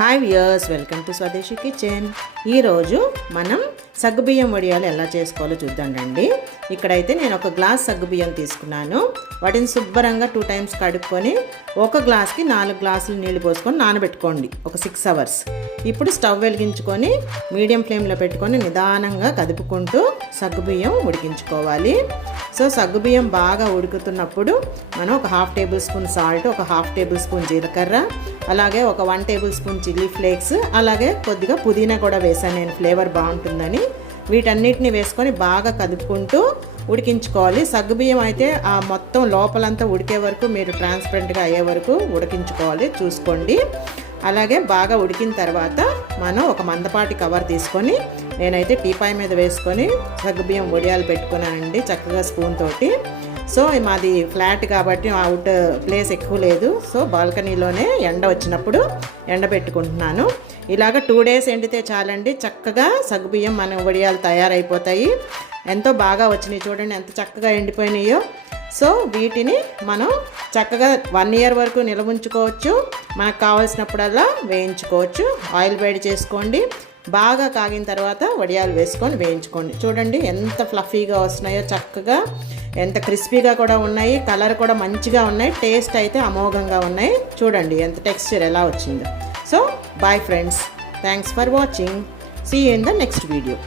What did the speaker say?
Hi viewers, welcome to స్వదేశీ kitchen. ఈరోజు మనం సగ్గుబియ్యం వడియాలు ఎలా చేసుకోవాలో చూద్దాం రండి. ఇక్కడైతే నేను ఒక గ్లాస్ సగ్గుబియ్యం తీసుకున్నాను. వాటిని శుభ్రంగా 2 టైమ్స్ కడుక్కొని ఒక గ్లాస్కి 4 గ్లాసులు నీళ్లు పోసుకొని నానబెట్టుకోండి ఒక 6 అవర్స్. ఇప్పుడు స్టవ్ వెలిగించుకొని మీడియం ఫ్లేమ్లో పెట్టుకొని నిదానంగా కదుపుకుంటూ సగ్గుబియ్యం ఉడికించుకోవాలి. సో సగ్గుబియ్యం బాగా ఉడుకుతున్నప్పుడు మనం ఒక 1/2 టేబుల్ స్పూన్ సాల్ట్, ఒక 1/2 టేబుల్ స్పూన్ జీలకర్ర, అలాగే ఒక 1 టేబుల్ స్పూన్ చిల్లీ ఫ్లేక్స్, అలాగే కొద్దిగా పుదీనా కూడా వేసాను నేను, ఫ్లేవర్ బాగుంటుందని. వీటన్నిటిని వేసుకొని బాగా కదుపుకుంటూ ఉడికించుకోవాలి. సగ్గుబియ్యం అయితే ఆ మొత్తం లోపలంతా ఉడికే వరకు మీరు ట్రాన్స్పరెంట్గా అయ్యే వరకు ఉడికించుకోవాలి, చూసుకోండి. అలాగే బాగా ఉడికిన తర్వాత మనం ఒక మందపాటి కవర్ తీసుకొని, నేనైతే టీపాయ్ మీద వేసుకొని సగ్గుబియ్యం వడియాలు పెట్టుకున్నానండి చక్కగా స్పూన్ తోటి. సో మాది ఫ్లాట్ కాబట్టి అవుట్ ప్లేస్ ఎక్కువ లేదు. సో బాల్కనీలోనే ఎండ వచ్చినప్పుడు ఎండబెట్టుకుంటున్నాను. ఇలాగ 2 డేస్ ఎండితే చాలండి, చక్కగా సగ్గుబియ్యం మన వడియాలు తయారైపోతాయి. ఎంతో బాగా వచ్చినాయి, చూడండి ఎంత చక్కగా ఎండిపోయినాయో. సో వీటిని మనం చక్కగా 1 ఇయర్ వరకు నిల్వ ఉంచుకోవచ్చు. మనకు కావాల్సినప్పుడల్లా వేయించుకోవచ్చు. ఆయిల్ వేడి చేసుకోండి, బాగా కాగిన తర్వాత వడియాలు వేసుకొని వేయించుకోండి. చూడండి ఎంత ఫ్లఫీగా వస్తున్నాయో, చక్కగా ఎంత క్రిస్పీగా కూడా ఉన్నాయి, కలర్ కూడా మంచిగా ఉన్నాయి, టేస్ట్ అయితే అమోఘంగా ఉన్నాయి. చూడండి ఎంత టెక్స్చర్ ఎలా వచ్చిందో. So bye friends, thanks for watching. See you in the next video.